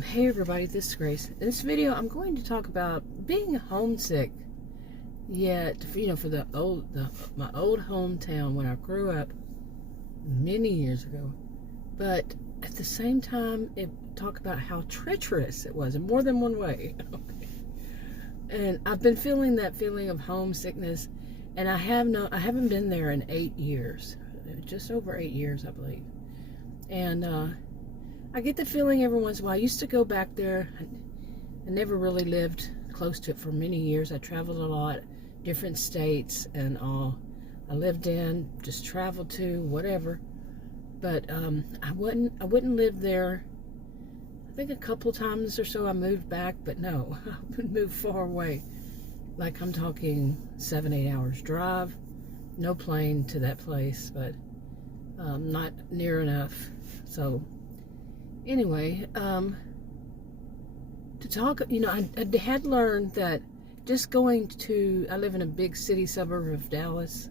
Hey everybody, this is Grace. In this video, I'm going to talk about being homesick. Yet, for my old hometown when I grew up many years ago. But at the same time, it talk about how treacherous it was in more than one way. And I've been feeling that feeling of homesickness, and I haven't been there in 8 years, just over 8 years, I believe. And I get the feeling every once in a while. I used to go back there. I never really lived close to it for many years. I traveled a lot, different states and all. I lived in, just traveled to, whatever. But I wouldn't live there. I think a couple times or so I moved back, but no, I would move far away. Like I'm talking 7-8 hours drive, no plane to that place, but not near enough. So anyway, to talk, I had learned that just going to, I live in a big city suburb of Dallas.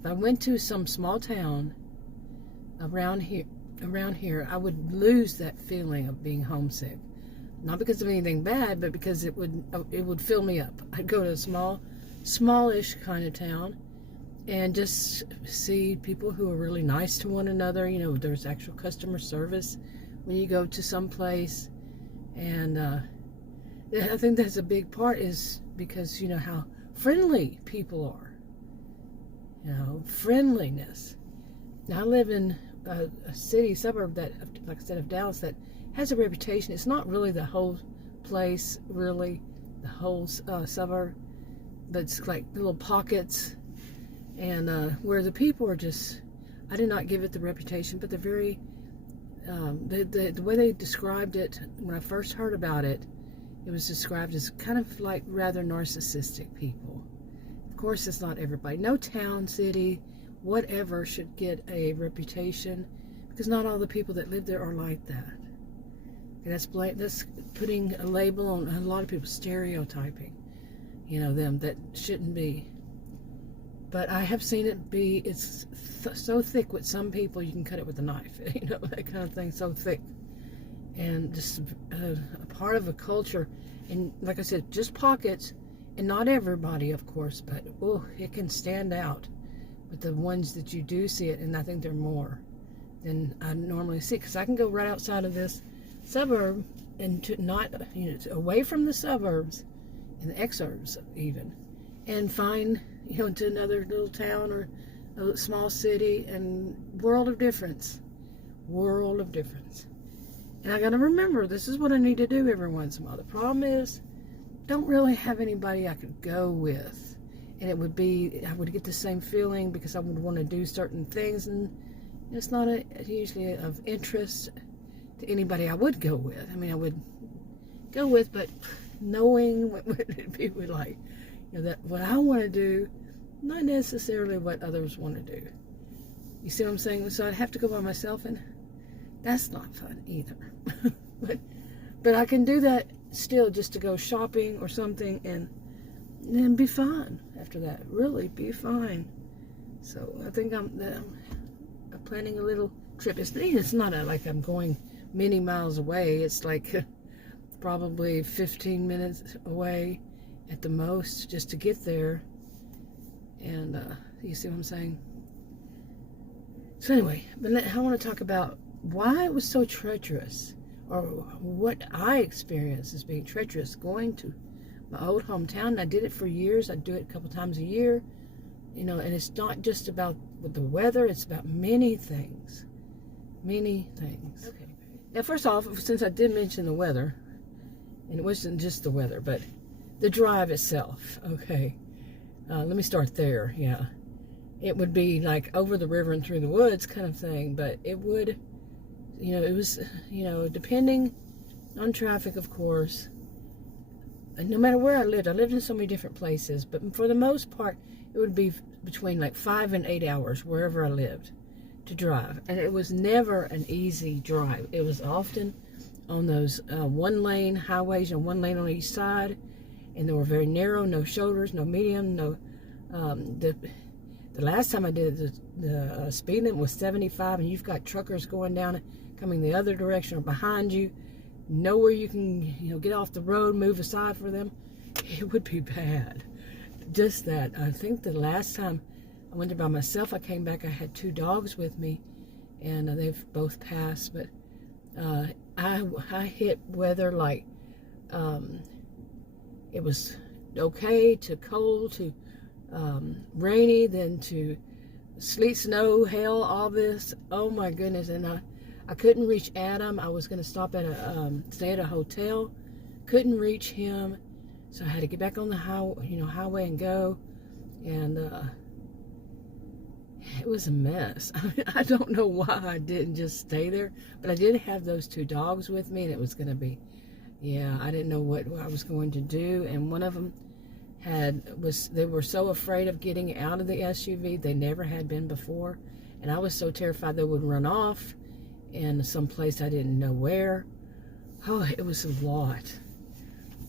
If I went to some small town around here, I would lose that feeling of being homesick. Not because of anything bad, but because it would fill me up. I'd go to a smallish kind of town and just see people who are really nice to one another. There's actual customer service when you go to some place. And I think that's a big part, is because how friendly people are. Friendliness. Now I live in a city suburb that, like I said, of Dallas, that has a reputation. It's not really the whole place, really, the whole suburb, but it's like little pockets, and where the people are just, I do not give it the reputation, but they're very, the way they described it when I first heard about it, it was described as kind of like rather narcissistic people. Of course, it's not everybody. No town, city, whatever should get a reputation, because not all the people that live there are like that. And that's putting a label on a lot of people, stereotyping, them that shouldn't be. But I have seen it be, it's so thick with some people you can cut it with a knife, that kind of thing, so thick. And just a part of a culture, and like I said, just pockets, and not everybody, of course, but it can stand out with the ones that you do see it, and I think they're more than I normally see, because I can go right outside of this suburb and away from the suburbs and the exurbs even, and find to another little town or a small city, and world of difference. And I got to remember, this is what I need to do every once in a while. The problem is, don't really have anybody I could go with, and I would get the same feeling, because I would want to do certain things, and it's not usually of interest to anybody I would go with. I mean, I would go with, but knowing what it'd be like, that what I want to do, not necessarily what others want to do. You see what I'm saying? So I'd have to go by myself, and that's not fun either. but I can do that still, just to go shopping or something, and then be fine after that. Really be fine. So I think I'm planning a little trip. It's not like I'm going many miles away. It's like probably 15 minutes away at the most, just to get there. And you see what I'm saying? So anyway, but I want to talk about why it was so treacherous, or what I experienced as being treacherous going to my old hometown. I did it for years. I do it a couple times a year, and it's not just about the weather. It's about many things. Okay. Now, first off, since I did mention the weather, and it wasn't just the weather, but the drive itself, okay. Let me start there, yeah. It would be like over the river and through the woods kind of thing, but it would, it was, depending on traffic, of course. And no matter where I lived in so many different places, but for the most part, it would be between like 5 and 8 hours wherever I lived to drive. And it was never an easy drive. It was often on those one-lane highways, and one lane on each side, and they were very narrow, no shoulders, no medium, no. The last time I did it, the speed limit was 75, and you've got truckers going down, coming the other direction or behind you, nowhere you can, get off the road, move aside for them, it would be bad. Just that. I think the last time I went there by myself, I came back, I had 2 dogs with me, and they've both passed, but I hit weather like it was okay to cold to rainy, then to sleet, snow, hail, all this. Oh my goodness. And I couldn't reach Adam. I was going to stop at stay at a hotel. Couldn't reach him. So I had to get back on the highway and go. And it was a mess. I don't know why I didn't just stay there, but I did have those 2 dogs with me, and it was going to be, I didn't know what I was going to do. And one of them they were so afraid of getting out of the SUV. They never had been before, and I was so terrified they would run off in some place I didn't know where. Oh, it was a lot.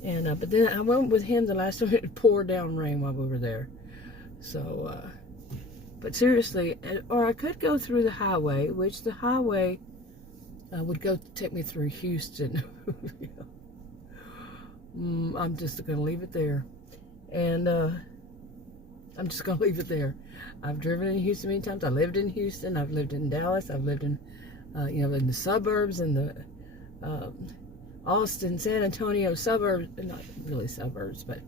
And but then I went with him the last time. It poured down rain while we were there. So but seriously, or I could go through the highway, which the highway would take me through Houston. I'm just going to leave it there. And I'm just going to leave it there. I've driven in Houston many times. I lived in Houston. I've lived in Dallas. I've lived in, in the suburbs, in the Austin, San Antonio suburbs. Not really suburbs, but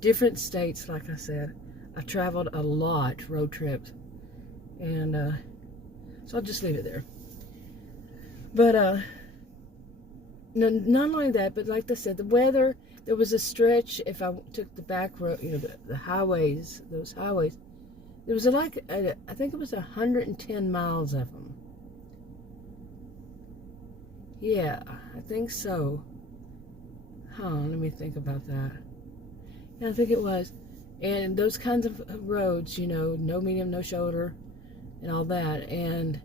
different states, like I said. I've traveled a lot, road trips. And so I'll just leave it there. But not only that, but like I said, the weather. There was a stretch, if I took the back road, the highways, those highways, there was I think it was 110 miles of them. Yeah, I think so. Let me think about that. Yeah, I think it was. And those kinds of roads, no medium, no shoulder, and all that. And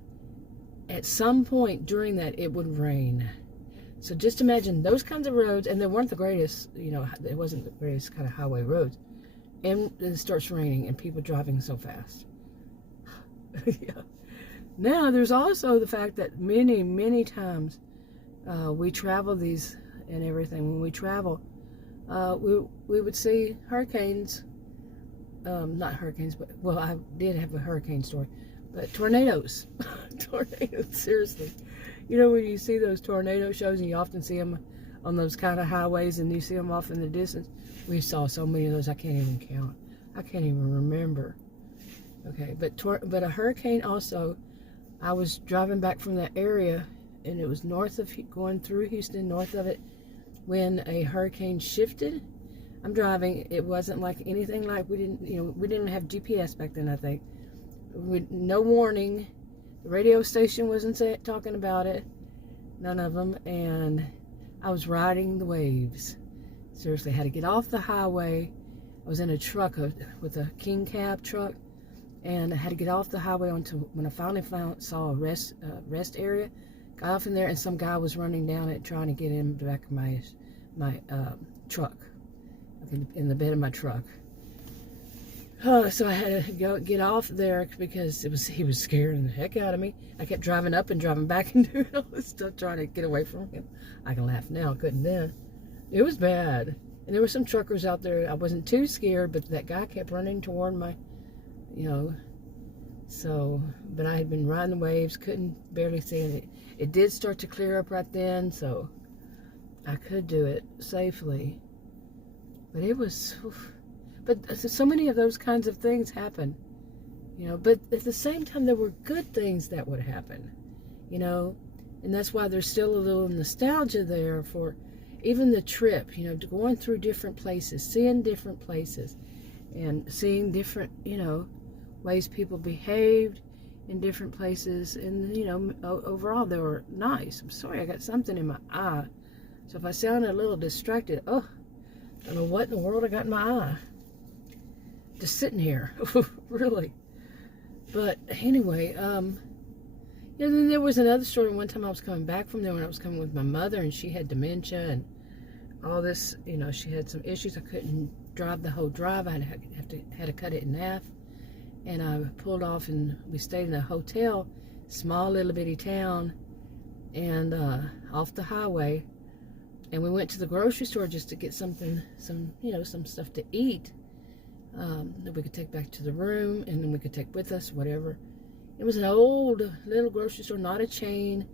at some point during that, it would rain. So just imagine those kinds of roads, and they weren't the greatest, it wasn't the greatest kind of highway roads. And it starts raining, and people driving so fast. Yeah. Now, there's also the fact that many, many times we travel these and everything. When we travel, we would see hurricanes. Not hurricanes, but, well, I did have a hurricane story. But tornadoes. Tornadoes, seriously. When you see those tornado shows, and you often see them on those kind of highways, and you see them off in the distance. We saw so many of those, I can't even count. I can't even remember. Okay, but a hurricane also, I was driving back from that area, and it was going through Houston, north of it, when a hurricane shifted. I'm driving. It wasn't like anything like we didn't have GPS back then, I think. With no warning. The radio station wasn't talking about it. None of them. And I was riding the waves. Seriously, I had to get off the highway. I was in a truck with a king cab truck. And I had to get off the highway when I finally saw a rest area. Got off in there, and some guy was running down it trying to get in the back of my truck. In the bed of my truck. So I had to get off there because he was scaring the heck out of me. I kept driving up and driving back and doing all this stuff, trying to get away from him. I can laugh now, couldn't then. It was bad. And there were some truckers out there. I wasn't too scared, but that guy kept running toward my, so, but I had been riding the waves, couldn't barely see it. It did start to clear up right then, so I could do it safely. But it was, but so many of those kinds of things happen, but at the same time, there were good things that would happen, and that's why there's still a little nostalgia there for even the trip, going through different places, seeing different places, and seeing different, ways people behaved in different places, and, overall, they were nice. I'm sorry, I got something in my eye, so if I sound a little distracted, I don't know what in the world I got in my eye. Just sitting here, really. But anyway, then there was another story. One time I was coming back from there when I was coming with my mother, and she had dementia and all this. She had some issues. I couldn't drive the whole drive. I had to cut it in half. And I pulled off, and we stayed in a hotel, small little bitty town, and off the highway. And we went to the grocery store just to get some stuff to eat that we could take back to the room, and then we could take with us, whatever. It was an old little grocery store, not a chain,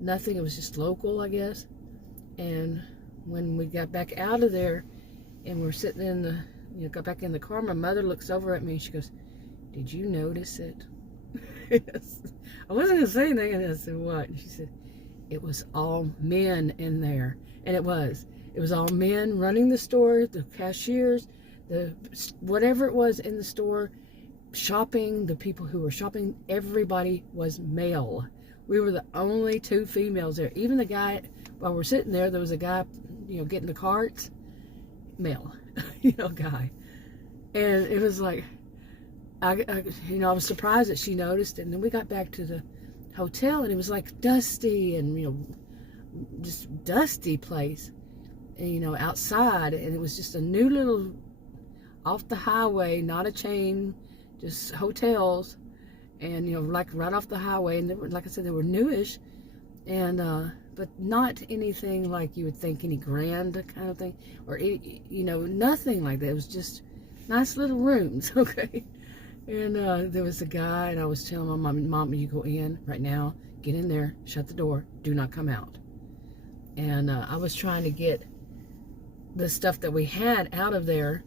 nothing. It was just local, I guess. And when we got back out of there and we're sitting in the, got back in the car, my mother looks over at me and she goes, "Did you notice it?" Yes. I wasn't going to say anything, and I said, "What?" And she said, "It was all men in there." And it was all men running the store, the cashiers, the whatever it was in the store, shopping, the people who were shopping, everybody was male. We were the only two females there. Even the guy, while we're sitting there, there was a guy, getting the carts, male, guy. And it was like, I was surprised that she noticed it. And then we got back to the hotel, and it was like dusty and, just dusty place, and, outside. And it was just a new little, off the highway, not a chain, just hotels. And, like right off the highway. And they were, like I said, they were newish. And, but not anything like you would think, any grand kind of thing. Or, nothing like that. It was just nice little rooms, okay? And there was a guy, and I was telling my mom, "You go in right now, get in there, shut the door, do not come out." And I was trying to get the stuff that we had out of there,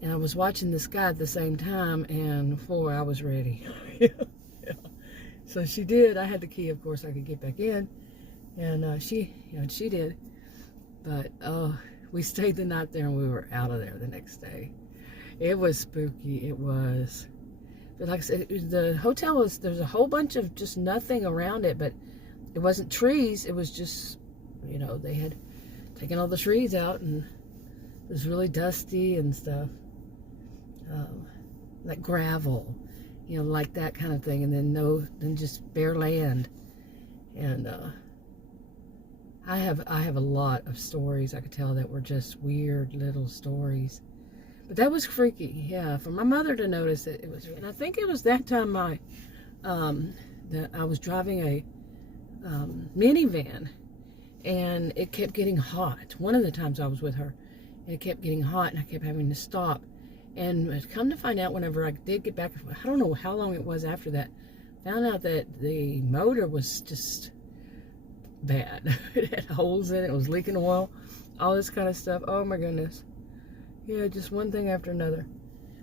and I was watching this guy at the same time, and boy, I was ready. Yeah. So she did. I had the key, of course, I could get back in, and she did. But we stayed the night there, and we were out of there the next day. It was spooky. It was. But like I said, the hotel there's a whole bunch of just nothing around it, but it wasn't trees. It was just, they had taken all the trees out, and it was really dusty and stuff. Like gravel, like that kind of thing. And then just bare land. And I have a lot of stories I could tell that were just weird little stories. But that was freaky, yeah. For my mother to notice it, it was. And I think it was that time that I was driving a minivan, and it kept getting hot. One of the times I was with her, and it kept getting hot, and I kept having to stop. And come to find out, whenever I did get back, I don't know how long it was after that, found out that the motor was just bad. It had holes in it. It was leaking oil, all this kind of stuff. Oh my goodness. Yeah, just one thing after another.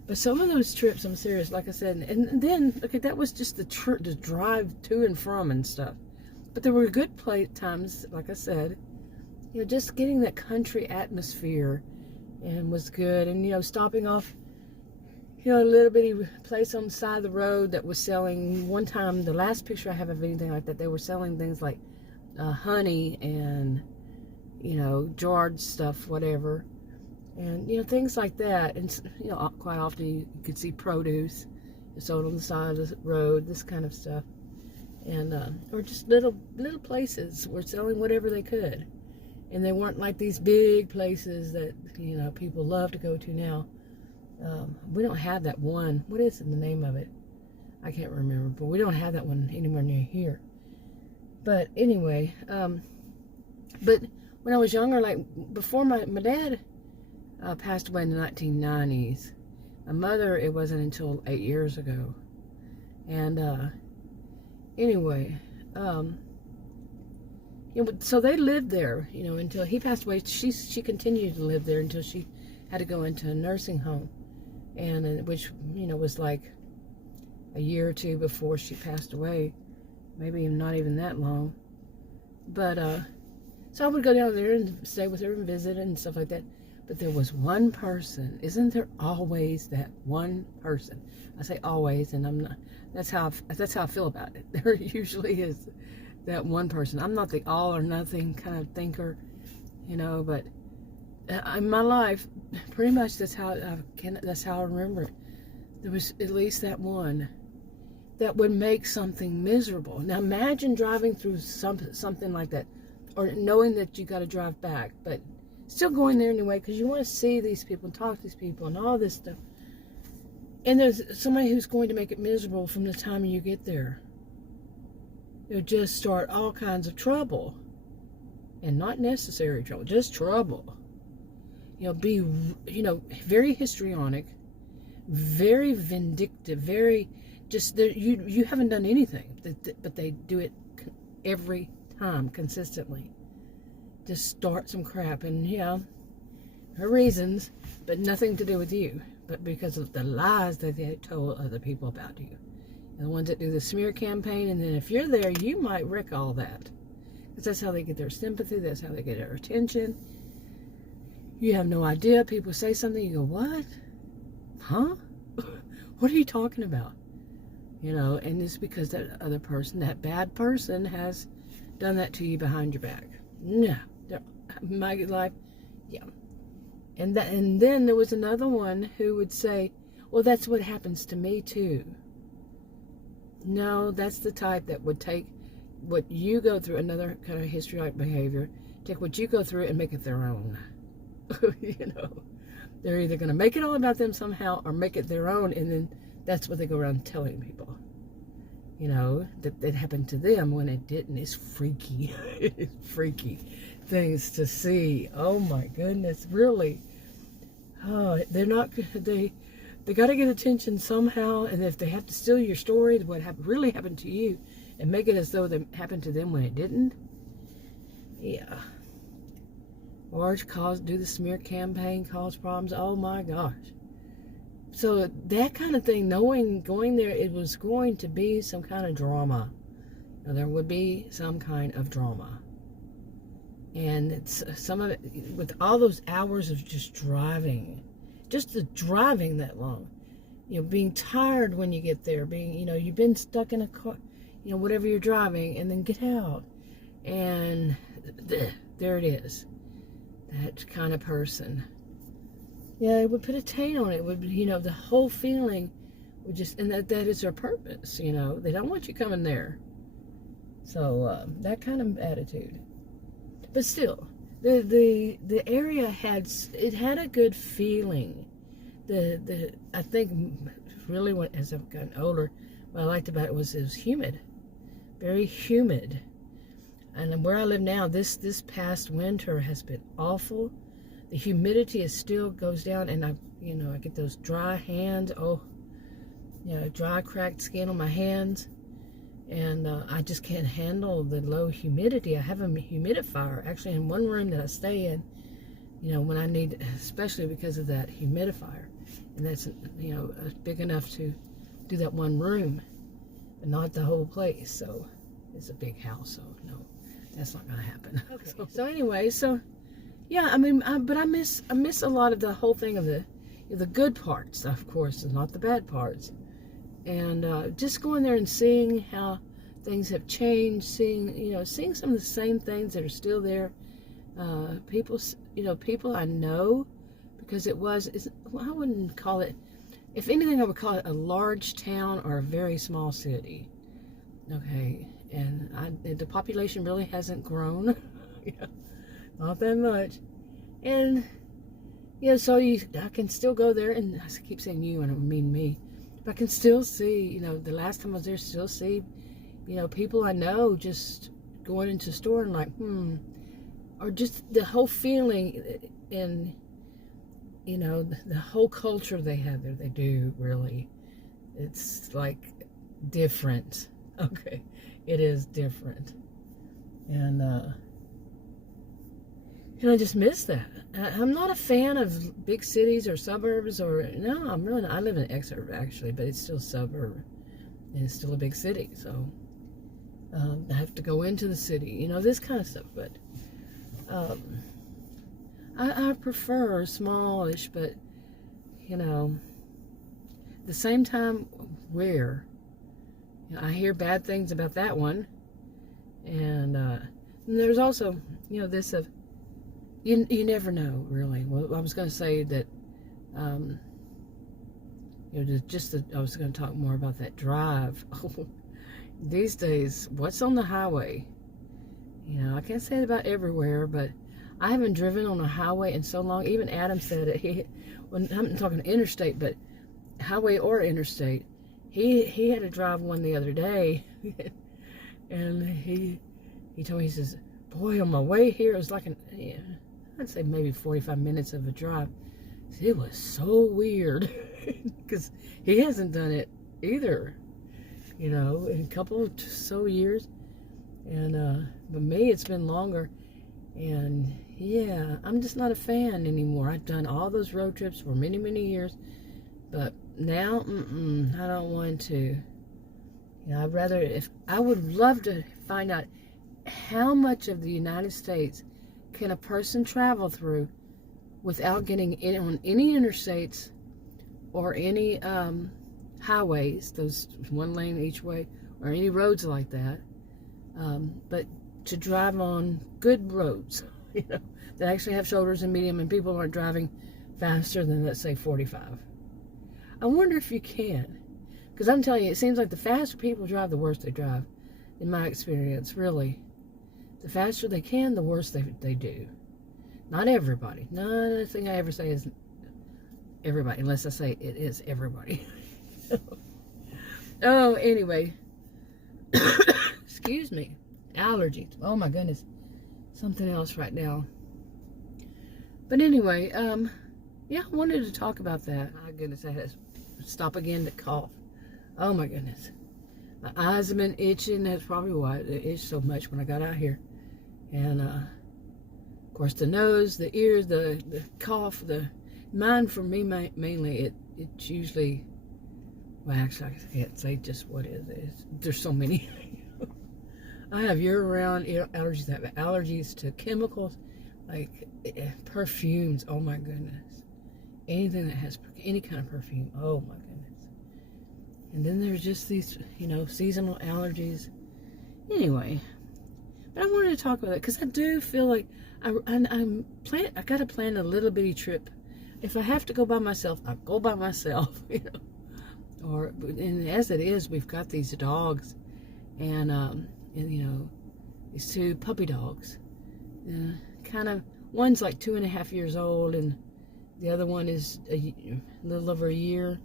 But some of those trips, I'm serious, like I said, and then, okay, that was just the drive to and from and stuff. But there were good times, like I said, just getting that country atmosphere, and was good. And, stopping off, a little bitty place on the side of the road that was selling, one time, the last picture I have of anything like that, they were selling things like honey and, jarred stuff, whatever. And, things like that. And, quite often you could see produce sold on the side of the road, this kind of stuff. And, or just little places were selling whatever they could. And they weren't like these big places that, people love to go to now. We don't have that one. What is the name of it? I can't remember, but we don't have that one anywhere near here. But anyway, but when I was younger, like before my dad passed away in the 1990s. My mother, it wasn't until 8 years ago. And anyway, so they lived there, until he passed away. She continued to live there until she had to go into a nursing home, and which was like a year or two before she passed away, maybe not even that long. But so I would go down there and stay with her and visit and stuff like that. But there was one person. Isn't there always that one person? I say always, and I'm not. That's how I feel about it. There usually is that one person. I'm not the all or nothing kind of thinker, But in my life, pretty much that's how I remember it. There was at least that one that would make something miserable. Now imagine driving through something like that, or knowing that you got to drive back, but still going there anyway because you want to see these people and talk to these people and all this stuff. And there's somebody who's going to make it miserable from the time you get there. You'll just start all kinds of trouble. and not necessary trouble, just trouble. Be, very histrionic, very vindictive, very just, you haven't done anything, but they do it every time, consistently. Just start some crap, and her reasons, but nothing to do with you, but because of the lies that they told other people about you. And the ones that do the smear campaign, and then if you're there, you might wreck all that. Because that's how they get their sympathy, that's how they get their attention. You have no idea. People say something, you go, what? Huh? What are you talking about? And it's because that other person, that bad person, has done that to you behind your back. No. My life, yeah. And then there was another one who would say, well, that's what happens to me too. No, that's the type that would take what you go through, another kind of histrionic behavior, take what you go through and make it their own. They're either going to make it all about them somehow or make it their own, and then that's what they go around telling people. That it happened to them when it didn't. It's freaky. It's freaky things to see. Oh my goodness, really. Oh, they got to get attention somehow, and if they have to steal your story, what really happened to you, and make it as though it happened to them when it didn't. Yeah. Or do the smear campaign, cause problems. Oh my gosh. So that kind of thing, going there, it was going to be some kind of drama. There would be some kind of drama. And it's some of it, with all those hours of just driving, just the driving that long, being tired when you get there, you've been stuck in a car, whatever you're driving, and then get out. And there it is. That kind of person. Yeah, it would put a taint on it. It would, the whole feeling would just, and that is their purpose, They don't want you coming there. So, that kind of attitude. But still, the area had a good feeling. I think really as I've gotten older, what I liked about it was humid. Very humid. And where I live now, this past winter has been awful. The humidity still goes down, and I get those dry hands. Oh, dry cracked skin on my hands, and I just can't handle the low humidity. I have a humidifier actually in one room that I stay in. When I need, especially because of that humidifier, and that's big enough to do that one room, but not the whole place. So it's a big house, so no. That's not going to happen. Okay. So anyway, yeah, but I miss a lot of the whole thing of the good parts, of course, and not the bad parts. And just going there and seeing how things have changed, seeing some of the same things that are still there. People I know, because I wouldn't call it, if anything, I would call it a large town or a very small city. Okay. And the population really hasn't grown. Not that much. And so I can still go there, and I keep saying you, and I don't mean me, but I can still see, the last time I was there, still see, people I know just going into the store and like, or just the whole feeling, and the whole culture they have there. They do really. It's like different. Okay. It is different. And I just miss that. I'm not a fan of big cities or suburbs no, I'm really not. I live in an exurb actually, but it's still a suburb. And it's still a big city. So I have to go into the city, this kind of stuff. But I prefer smallish, but, the same time where I hear bad things about that one, and there's also, this of, you never know, really. Well, I was going to say that, I was going to talk more about that drive. These days, what's on the highway? I can't say it about everywhere, but I haven't driven on a highway in so long. Even Adam said it. I'm talking interstate, but highway or interstate. He had to drive one the other day, and he told me, he says, boy, on my way here, it was like I'd say maybe 45 minutes of a drive. It was so weird because he hasn't done it either, in a couple of years. And but me, it's been longer. And yeah, I'm just not a fan anymore. I've done all those road trips for many, many years, but now, I don't want to. I'd rather, I would love to find out how much of the United States can a person travel through without getting in on any interstates or any highways, those one lane each way, or any roads like that. But to drive on good roads, that actually have shoulders and medium, and people aren't driving faster than, let's say, 45. I wonder if you can, because I'm telling you, it seems like the faster people drive, the worse they drive, in my experience, really. The faster they can, the worse they do. Not everybody. Nothing I ever say is everybody, unless I say it is everybody. Oh, anyway. Excuse me. Allergies. Oh my goodness. Something else right now. But anyway, yeah, I wanted to talk about that. My goodness, I had to stop again to cough. Oh my goodness. My eyes have been itching. That's probably why it itched so much when I got out here. And, of course, the nose, the ears, the cough, mine for me, mainly, it's usually, well, actually, I can't say just what it is. There's so many. I have year-round allergies. I have allergies to chemicals, like perfumes. Oh my goodness. Anything that has any kind of perfume. Oh my goodness. And then there's just these, seasonal allergies. Anyway, but I wanted to talk about it because I do feel like I got to plan a little bitty trip. If I have to go by myself, I'll go by myself, And as it is, we've got these dogs, and these two puppy dogs. One's like 2.5 years old, and the other one is a little over a year.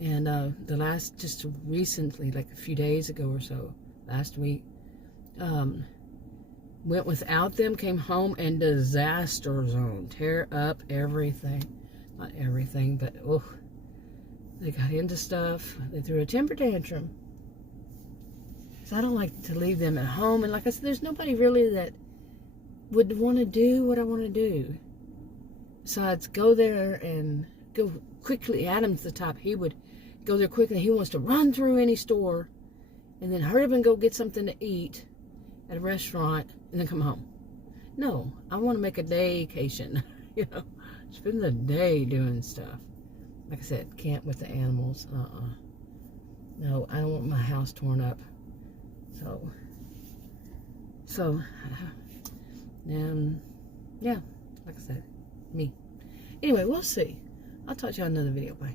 And the last, just recently, like a few days ago or so, last week, went without them, came home, and disaster zone. Tear up everything. Not everything, but they got into stuff. They threw a temper tantrum. So I don't like to leave them at home. And like I said, there's nobody really that would want to do what I want to do. Besides, go there and go quickly. Adam's the top. He would go there quickly. He wants to run through any store and then hurry up and go get something to eat at a restaurant and then come home. No, I want to make a daycation. Spend the day doing stuff. Like I said, camp with the animals. No, I don't want my house torn up. So, yeah, like I said, me. Anyway, we'll see. I'll talk to you on another video. Bye.